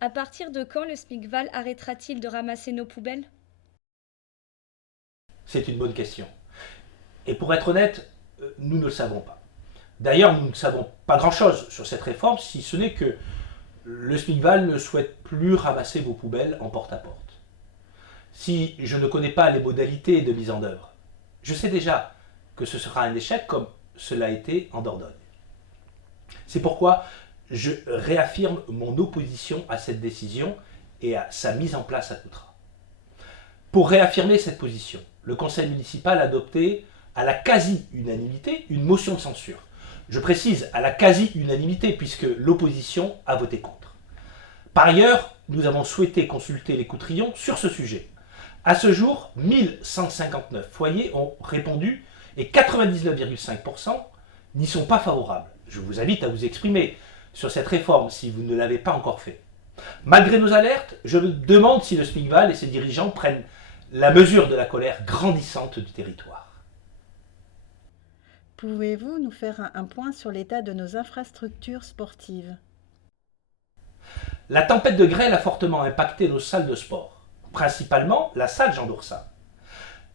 À partir de quand le SMICVAL arrêtera-t-il de ramasser nos poubelles? C'est une bonne question. Et pour être honnête, nous ne le savons pas. D'ailleurs, nous ne savons pas grand-chose sur cette réforme, si ce n'est que le SMICVAL ne souhaite plus ramasser vos poubelles en porte-à-porte. Si je ne connais pas les modalités de mise en œuvre, je sais déjà que ce sera un échec comme cela a été en Dordogne. C'est pourquoi je réaffirme mon opposition à cette décision et à sa mise en place à Coutras. Pour réaffirmer cette position, le conseil municipal a adopté à la quasi-unanimité une motion de censure. Je précise à la quasi-unanimité puisque l'opposition a voté contre. Par ailleurs, nous avons souhaité consulter les Coutrillons sur ce sujet. À ce jour, 1159 foyers ont répondu et 99,5% n'y sont pas favorables. Je vous invite à vous exprimer sur cette réforme si vous ne l'avez pas encore fait. Malgré nos alertes, je me demande si le SMICVAL et ses dirigeants prennent la mesure de la colère grandissante du territoire. Pouvez-vous nous faire un point sur l'état de nos infrastructures sportives? La tempête de grêle a fortement impacté nos salles de sport, principalement la salle Jean d'Orsat.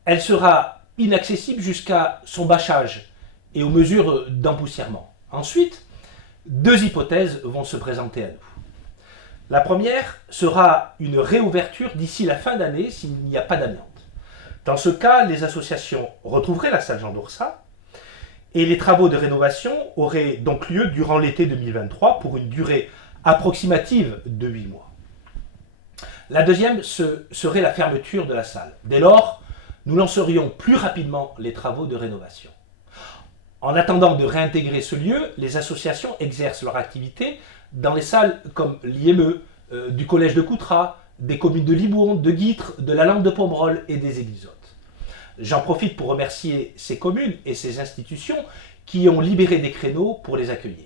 Elle sera inaccessible jusqu'à son bâchage et aux mesures d'empoussièrement. Ensuite, deux hypothèses vont se présenter à nous. La première sera une réouverture d'ici la fin d'année s'il n'y a pas d'amiante. Dans ce cas, les associations retrouveraient la salle Jean d'Orsat et les travaux de rénovation auraient donc lieu durant l'été 2023 pour une durée approximative de 8 mois. La deuxième serait la fermeture de la salle. Dès lors, nous lancerions plus rapidement les travaux de rénovation. En attendant de réintégrer ce lieu, les associations exercent leur activité dans les salles comme l'IME, du collège de Coutras, des communes de Libourne, de Guîtres, de la Lande de Pomerol et des Églisottes. J'en profite pour remercier ces communes et ces institutions qui ont libéré des créneaux pour les accueillir.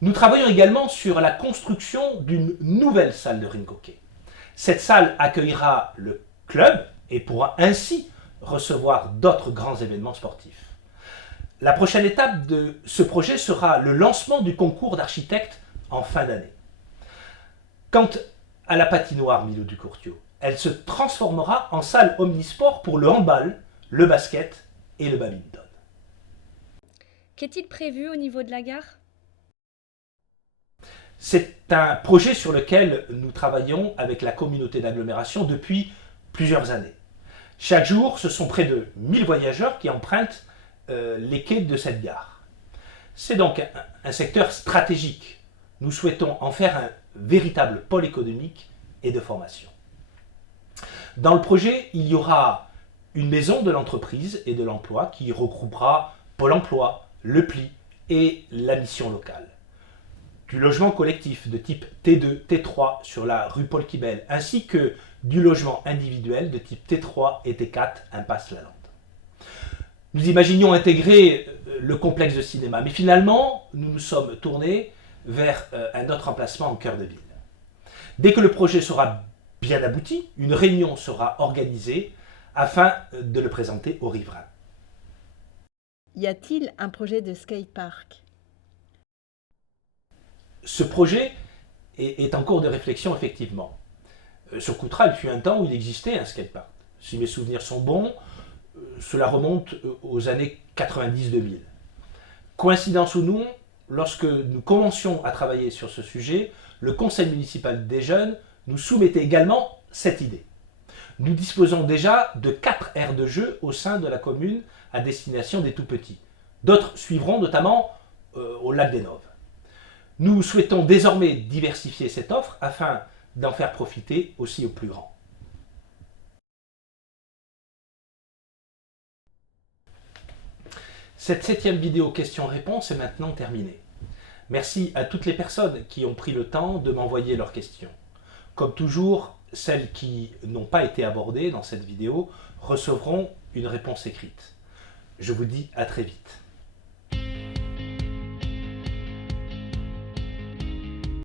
Nous travaillons également sur la construction d'une nouvelle salle de rink hockey. Cette salle accueillera le club et pourra ainsi recevoir d'autres grands événements sportifs. La prochaine étape de ce projet sera le lancement du concours d'architectes en fin d'année. Quant à la patinoire Milo Ducourtiau, elle se transformera en salle omnisport pour le handball, le basket et le badminton. Qu'est-il prévu au niveau de la gare? C'est un projet sur lequel nous travaillons avec la communauté d'agglomération depuis plusieurs années. Chaque jour, ce sont près de 1000 voyageurs qui empruntent les quais de cette gare. C'est donc un secteur stratégique. Nous souhaitons en faire un véritable pôle économique et de formation. Dans le projet, il y aura une maison de l'entreprise et de l'emploi qui regroupera Pôle emploi, le PLI et la mission locale. Du logement collectif de type T2, T3 sur la rue Paul Quibel, ainsi que du logement individuel de type T3 et T4, impasse Lalande. Nous imaginions intégrer le complexe de cinéma, mais finalement, nous nous sommes tournés vers un autre emplacement en cœur de ville. Dès que le projet sera bien abouti, une réunion sera organisée afin de le présenter aux riverains. Y a-t-il un projet de skatepark? Ce projet est en cours de réflexion, effectivement. Sur Coutras, il fut un temps où il existait un skatepark. Si mes souvenirs sont bons, cela remonte aux années 90-2000. Coïncidence ou non, lorsque nous commencions à travailler sur ce sujet, le conseil municipal des jeunes nous soumettait également cette idée. Nous disposons déjà de 4 aires de jeu au sein de la commune à destination des tout-petits. D'autres suivront, notamment au lac des Noves. Nous souhaitons désormais diversifier cette offre afin d'en faire profiter aussi aux plus grands. Cette 7e vidéo questions-réponses est maintenant terminée. Merci à toutes les personnes qui ont pris le temps de m'envoyer leurs questions. Comme toujours, celles qui n'ont pas été abordées dans cette vidéo recevront une réponse écrite. Je vous dis à très vite.